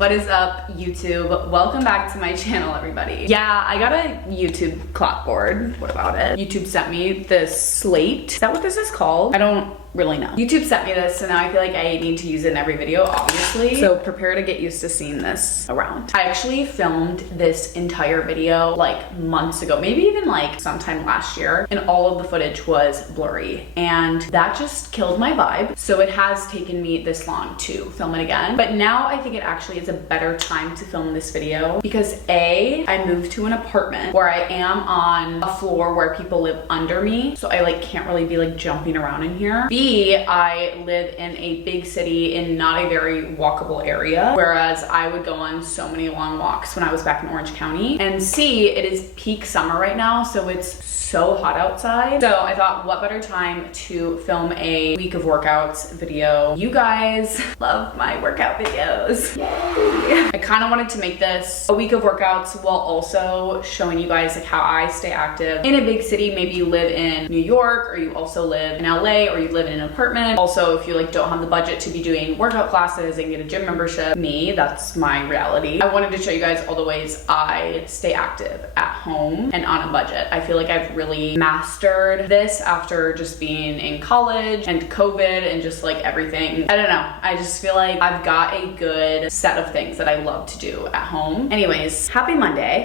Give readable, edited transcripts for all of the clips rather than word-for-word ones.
What is up, YouTube? Welcome back to my channel, everybody. Yeah, I got a YouTube clapboard. What about it? YouTube sent me this slate. Is that what this is called? I don't really know. YouTube sent me this, so now I feel like I need to use it in every video, obviously. So prepare to get used to seeing this around. I actually filmed this entire video like months ago, maybe even like sometime last year, and all of the footage was blurry, and that just killed my vibe. So it has taken me this long to film it again, but now I think it actually is a better time to film this video because A, I moved to an apartment where I am on a floor where people live under me, so I like can't really be like jumping around in here. B, I live in a big city in not a very walkable area, whereas I would go on so many long walks when I was back in Orange County. And C, it is peak summer right now, so it's so hot outside. So I thought, what better time to film a week of workouts video. You guys love my workout videos. Yay! I kind of wanted to make this a week of workouts while also showing you guys like how I stay active in a big city. Maybe you live in New York, or you also live in LA, or you live in an apartment. Also, if you like don't have the budget to be doing workout classes and get a gym membership, me, that's my reality. I wanted to show you guys all the ways I stay active at home and on a budget. I feel like I've really mastered this after just being in college and COVID and just like everything. I don't know. I just feel like I've got a good set of things that I love to do at home. Anyways, happy Monday.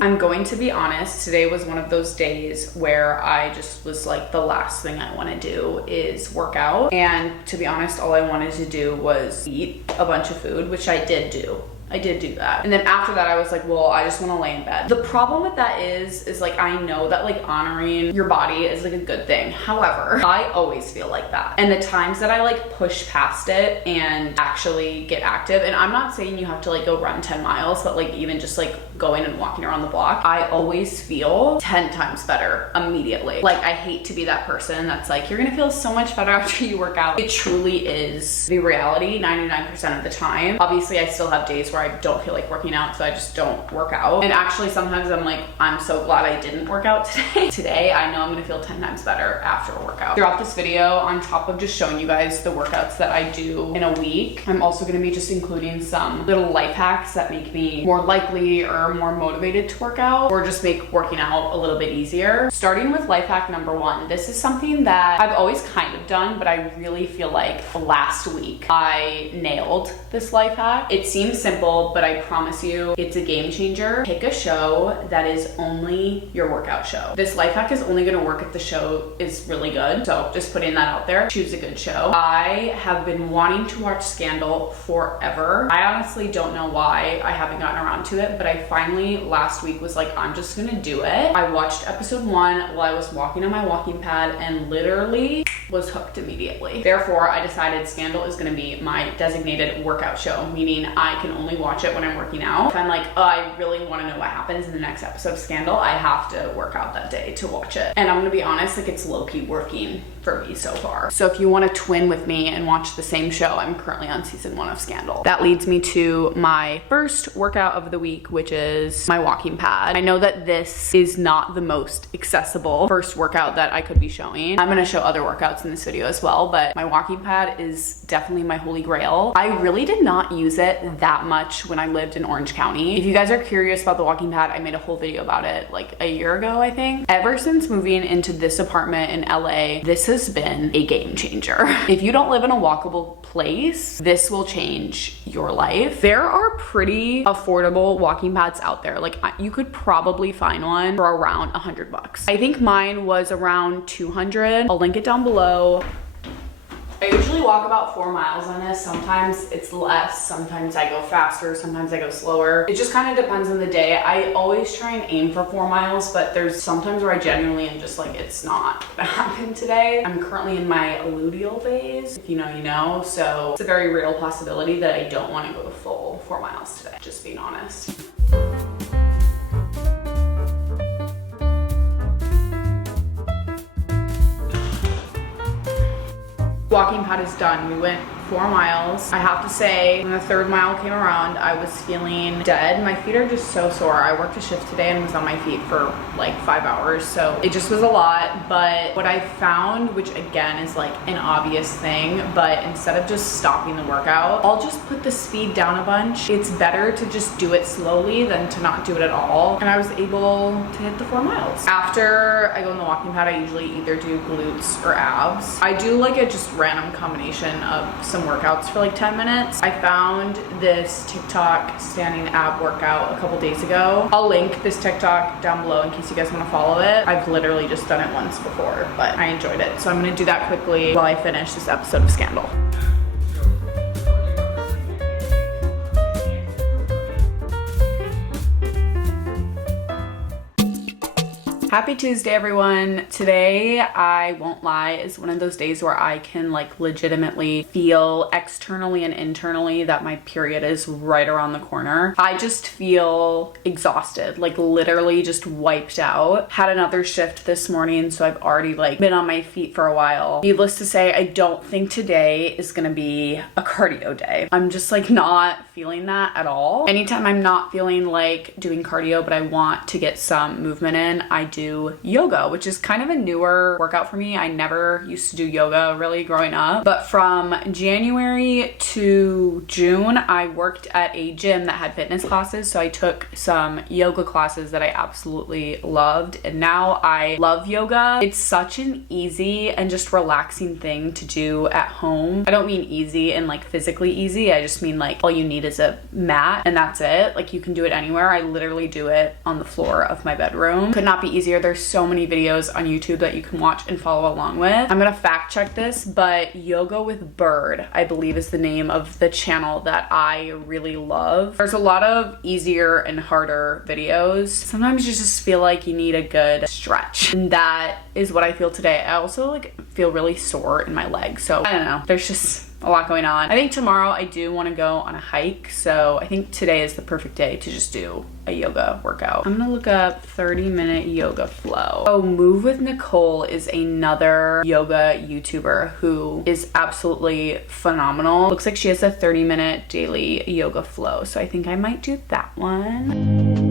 I'm going to be honest, today was one of those days where I just was like, the last thing I want to do is work out. And to be honest, all I wanted to do was eat a bunch of food, which I did do. I did do that. And then after that, I was like, well, I just want to lay in bed. The problem with that is like, I know that like honoring your body is like a good thing. However, I always feel like that. And the times that I like push past it and actually get active, and I'm not saying you have to like go run 10 miles, but like even just like going and walking around the block, I always feel 10 times better immediately. Like, I hate to be that person that's like, you're gonna feel so much better after you work out. It truly is the reality 99% of the time. Obviously, I still have days where I don't feel like working out, so I just don't work out. And actually, sometimes I'm like, I'm so glad I didn't work out today. Today, I know I'm gonna feel 10 times better after a workout. Throughout this video, on top of just showing you guys the workouts that I do in a week, I'm also gonna be just including some little life hacks that make me more likely or more motivated to work out, or just make working out a little bit easier. Starting with life hack number 1. This is something that I've always kind of done, but I really feel like last week I nailed this life hack. It seems simple, but I promise you it's a game changer. Pick a show that is only your workout show. This life hack is only gonna work if the show is really good. So just putting that out there, choose a good show. I have been wanting to watch Scandal forever. I honestly don't know why I haven't gotten around to it, but I finally last week was like, I'm just gonna do it. I watched episode 1 while I was walking on my walking pad and literally was hooked immediately. Therefore, I decided Scandal is gonna be my designated workout show, meaning I can only watch it when I'm working out. If I'm like, oh, I really wanna know what happens in the next episode of Scandal, I have to work out that day to watch it. And I'm gonna be honest, like, it's low-key working for me so far. So if you wanna twin with me and watch the same show, I'm currently on season 1 of Scandal. That leads me to my first workout of the week, which is my walking pad. I know that this is not the most accessible first workout that I could be showing. I'm gonna show other workouts in this video as well, but my walking pad is definitely my holy grail. I really did not use it that much when I lived in Orange County. If you guys are curious about the walking pad, I made a whole video about it like a year ago, I think. Ever since moving into this apartment in LA, this has been a game changer. If you don't live in a walkable place, this will change your life. There are pretty affordable walking pads out there. Like, you could probably find one for around $100. I think mine was around 200. I'll link it down below. I usually walk about 4 miles on this. Sometimes it's less, sometimes I go faster, sometimes I go slower. It just kind of depends on the day. I always try and aim for 4 miles, but there's sometimes where I genuinely am just like, it's not gonna happen today. I'm currently in my luteal phase. If you know, you know. So it's a very real possibility that I don't want to go the full 4 miles today, just being honest. Walking pad is done. We went 4 miles. I have to say, when the 3rd mile came around, I was feeling dead. My feet are just so sore. I worked a shift today and was on my feet for like 5 hours, so it just was a lot. But what I found, which again is like an obvious thing, but instead of just stopping the workout, I'll just put the speed down a bunch. It's better to just do it slowly than to not do it at all. And I was able to hit the 4 miles. After I go in the walking pad, I usually either do glutes or abs. I do like a just random combination of some workouts for like 10 minutes. I found this TikTok standing ab workout a couple days ago. I'll link this TikTok down below in case you guys want to follow it. I've literally just done it once before, but I enjoyed it. So I'm gonna do that quickly while I finish this episode of Scandal. Happy Tuesday, everyone. Today, I won't lie, is one of those days where I can like legitimately feel externally and internally that my period is right around the corner. I just feel exhausted, like literally just wiped out. Had another shift this morning, so I've already like been on my feet for a while. Needless to say, I don't think today is gonna be a cardio day. I'm just like not feeling that at all. Anytime I'm not feeling like doing cardio, but I want to get some movement in, I do yoga, which is kind of a newer workout for me. I never used to do yoga really growing up, but from January to June, I worked at a gym that had fitness classes, so I took some yoga classes that I absolutely loved, and now I love yoga. It's such an easy and just relaxing thing to do at home. I don't mean easy and like physically easy, I just mean like all you need is a mat and that's it. Like you can do it anywhere. I literally do it on the floor of my bedroom. Could not be easier. There's so many videos on YouTube that you can watch and follow along with. I'm gonna fact check this, but Yoga with Bird, I believe, is the name of the channel that I really love. There's a lot of easier and harder videos. Sometimes you just feel like you need a good stretch, and that is what I feel today. I also like feel really sore in my legs, so I don't know. There's just a lot going on. I think tomorrow I do want to go on a hike, so I think today is the perfect day to just do a yoga workout. I'm gonna look up 30-minute yoga flow. Oh, Move with Nicole is another yoga YouTuber who is absolutely phenomenal. Looks like she has a 30-minute daily yoga flow, so I think I might do that one.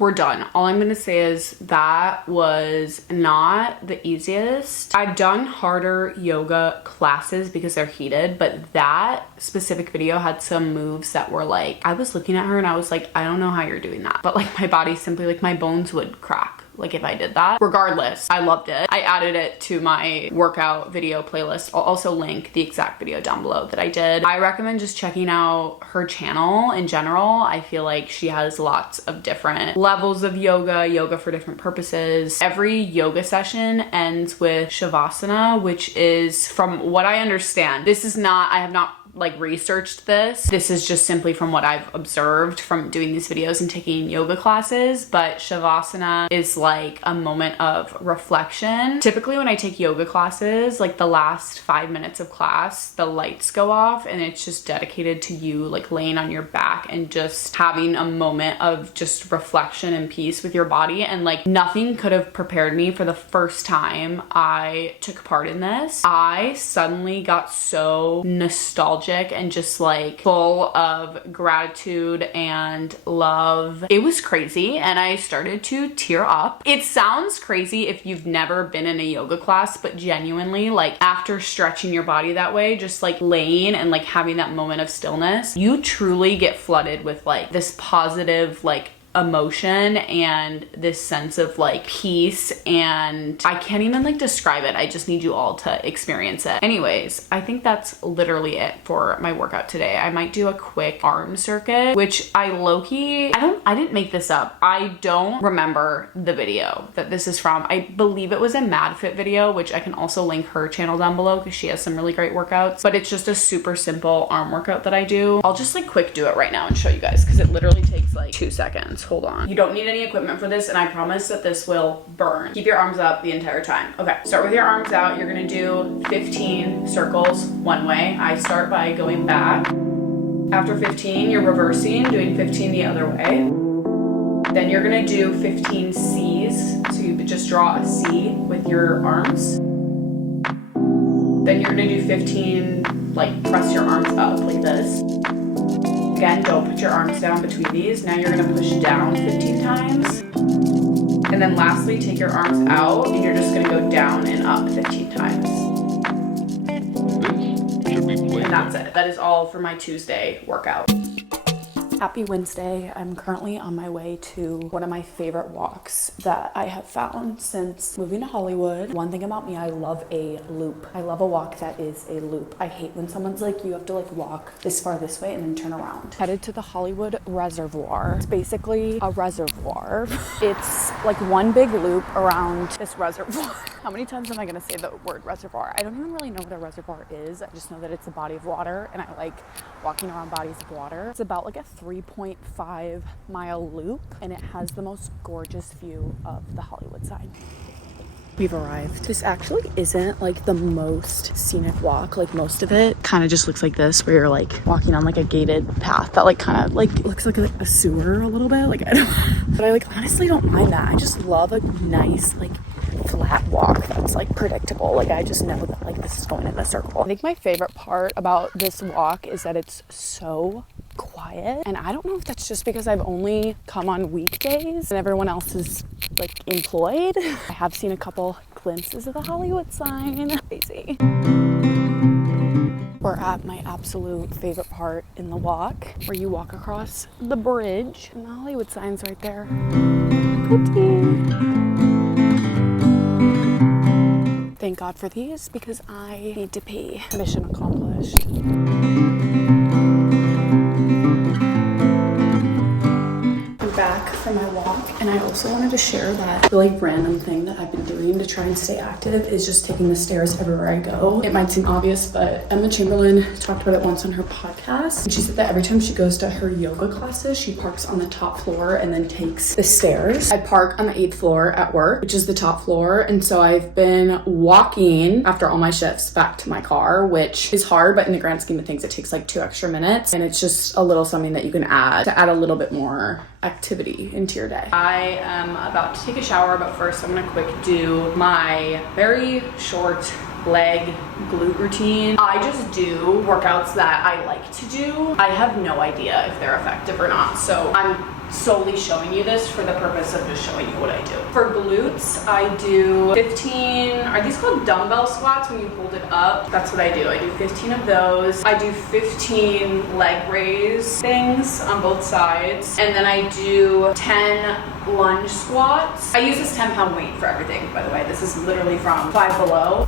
We're done. All I'm gonna say is that was not the easiest. I've done harder yoga classes because they're heated, but that specific video had some moves that were like, I was looking at her and I was like, I don't know how you're doing that. But like my body simply, like my bones would crack. Like if I did that. Regardless, I loved it. I added it to my workout video playlist. I'll also link the exact video down below that I did. I recommend just checking out her channel in general. I feel like she has lots of different levels of yoga for different purposes. Every yoga session ends with Shavasana, which is, from what I understand, this is not, I have not like researched this. This is just simply from what I've observed from doing these videos and taking yoga classes, but Shavasana is like a moment of reflection. Typically when I take yoga classes, like the last 5 minutes of class, the lights go off and it's just dedicated to you like laying on your back and just having a moment of just reflection and peace with your body. And like nothing could have prepared me for the first time I took part in this. I suddenly got so nostalgic and just like full of gratitude and love. It was crazy and I started to tear up. It sounds crazy if you've never been in a yoga class, but genuinely, like after stretching your body that way, just like laying and like having that moment of stillness, you truly get flooded with like this positive like emotion and this sense of like peace, and I can't even like describe it. I just need you all to experience it. Anyways, I think that's literally it for my workout today. I might do a quick arm circuit, which I low-key, I didn't make this up. I don't remember the video that this is from. I believe it was a MadFit video, which I can also link her channel down below because she has some really great workouts, but it's just a super simple arm workout that I do. I'll just like quick do it right now and show you guys because it literally takes like 2 seconds. Hold on. You don't need any equipment for this, and I promise that this will burn. Keep your arms up the entire time. Okay, start with your arms out. You're gonna do 15 circles one way. I start by going back. After 15, you're reversing, doing 15 the other way. Then you're gonna do 15 C's. So you just draw a C with your arms. Then you're gonna do 15, like press your arms up like this. Again, don't put your arms down between these. Now you're gonna push down 15 times. And then lastly, take your arms out and you're just gonna go down and up 15 times. And that's it. That is all for my Tuesday workout. Happy Wednesday. I'm currently on my way to one of my favorite walks that I have found since moving to Hollywood. One thing about me, I love a loop. I love a walk that is a loop. I hate when someone's like, you have to like walk this far this way and then turn around. Headed to the Hollywood Reservoir. It's basically a reservoir. It's like one big loop around this reservoir. How many times am I gonna say the word reservoir? I don't even really know what a reservoir is. I just know that it's a body of water and I like walking around bodies of water. It's about like a 3.5 mile loop and it has the most gorgeous view of the Hollywood sign. We've arrived. This actually isn't like the most scenic walk. Like most of it kind of just looks like this, where you're like walking on like a gated path that like kind of like looks like a sewer a little bit. Like I don't, but I like honestly don't mind that. I just love a nice like flat walk that's like predictable. Like I just know that like this is going in a circle. I think my favorite part about this walk is that it's so quiet, and I don't know if that's just because I've only come on weekdays and everyone else is like employed. I have seen a couple glimpses of the Hollywood sign. Crazy. We're at my absolute favorite part in the walk, where you walk across the bridge and the Hollywood sign's right there. Pretty. Thank God for these because I need to pee. Mission accomplished. Back from my walk, and I also wanted to share that the like random thing that I've been doing to try and stay active is just taking the stairs everywhere I go. It might seem obvious, but Emma Chamberlain talked about it once on her podcast, and she said that every time she goes to her yoga classes, she parks on the top floor and then takes the stairs. I park on the 8th floor at work, which is the top floor, and so I've been walking after all my shifts back to my car, which is hard, but in the grand scheme of things, it takes like 2 extra minutes, and it's just a little something that you can add to add a little bit more activity into your day. I am about to take a shower, but first I'm gonna quick do my very short leg glute routine. I just do workouts that I like to do. I have no idea if they're effective or not, so I'm solely showing you this for the purpose of just showing you what I do. For glutes, I do 15, are these called dumbbell squats when you hold it up? That's what I do. I do 15 of those. I do 15 leg raise things on both sides. And then I do 10 lunge squats. I use this 10-pound weight for everything, by the way. This is literally from Five Below.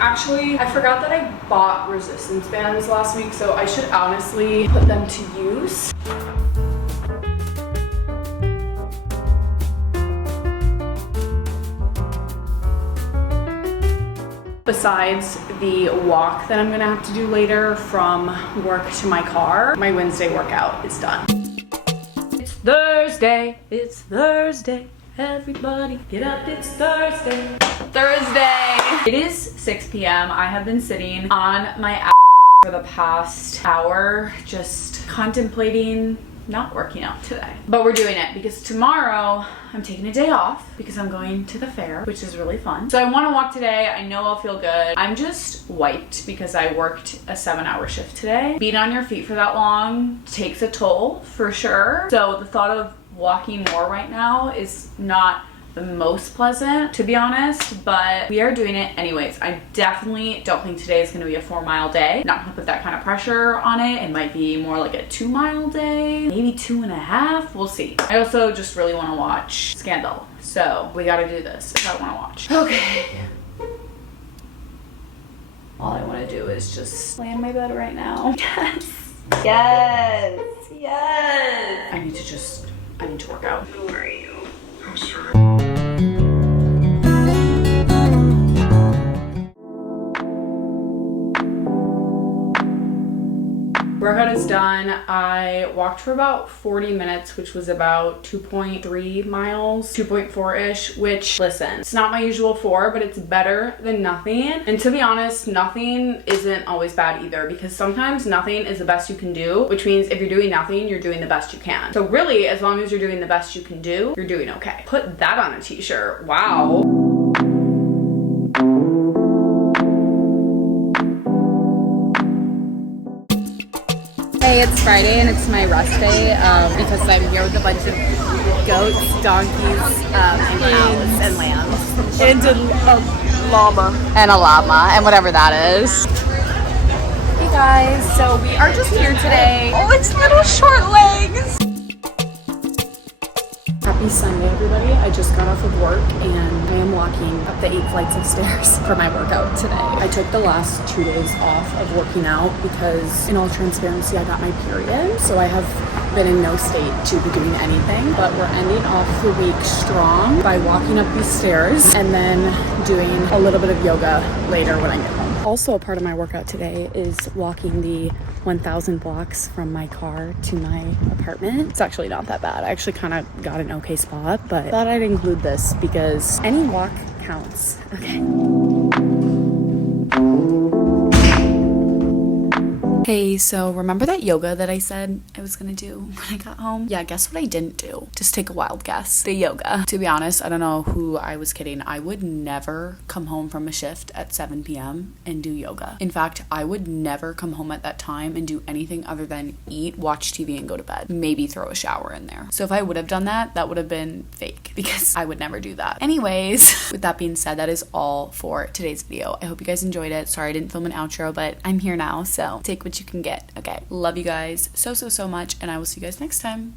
Actually, I forgot that I bought resistance bands last week, so I should honestly put them to use. Besides the walk that I'm gonna have to do later from work to my car, my Wednesday workout is done. It's Thursday, it's Thursday. Everybody get up, it's Thursday. Thursday! It is 6 p.m. I have been sitting on my ass for the past hour just contemplating not working out today. But we're doing it because tomorrow I'm taking a day off because I'm going to the fair, which is really fun. So I want to walk today. I know I'll feel good. I'm just wiped because I worked a 7-hour shift today. Being on your feet for that long takes a toll for sure. So the thought of walking more right now is not the most pleasant, to be honest, but we are doing it anyways. I definitely don't think today is gonna be a 4-mile day. Not gonna put that kind of pressure on it. It might be more like a 2-mile day, maybe 2.5, we'll see. I also just really wanna watch Scandal, so we gotta do this if I wanna watch. Okay. All I wanna do is just lay in my bed right now. Yes, yes, yes. I need to work out. Who are you? I'm sorry. Workout is done. I walked for about 40 minutes, which was about 2.3 miles, 2.4-ish, which, listen, it's not my usual 4, but it's better than nothing. And to be honest, nothing isn't always bad either, because sometimes nothing is the best you can do, which means if you're doing nothing, you're doing the best you can. So really, as long as you're doing the best you can do, you're doing okay. Put that on a t-shirt. Wow. Hey, it's Friday and it's my rest day because I'm here with a bunch of goats, donkeys, and cows and lambs. And a llama. And a llama and whatever that is. Hey guys, so we are just here today. Oh, it's little short legs. Happy Sunday, everybody. I just got off of work and I am walking up the 8 flights of stairs for my workout today. I took the last 2 days off of working out because, in all transparency, I got my period. So I have been in no state to be doing anything, but we're ending off the week strong by walking up these stairs and then doing a little bit of yoga later when I get home. Also, a part of my workout today is walking the 1,000 blocks from my car to my apartment. It's actually not that bad. I actually kind of got an okay spot, but I thought I'd include this because any walk counts. Okay. Hey, so remember that yoga that I said I was gonna do when I got home? Yeah, guess what I didn't do? Just take a wild guess. The yoga. To be honest, I don't know who I was kidding. I would never come home from a shift at 7 p.m. and do yoga. In fact, I would never come home at that time and do anything other than eat, watch TV, and go to bed. Maybe throw a shower in there. So if I would have done that, that would have been fake because I would never do that. Anyways, with that being said, that is all for today's video. I hope you guys enjoyed it. Sorry I didn't film an outro, but I'm here now, so take what you can get. Okay, love you guys so much, and I will see you guys next time.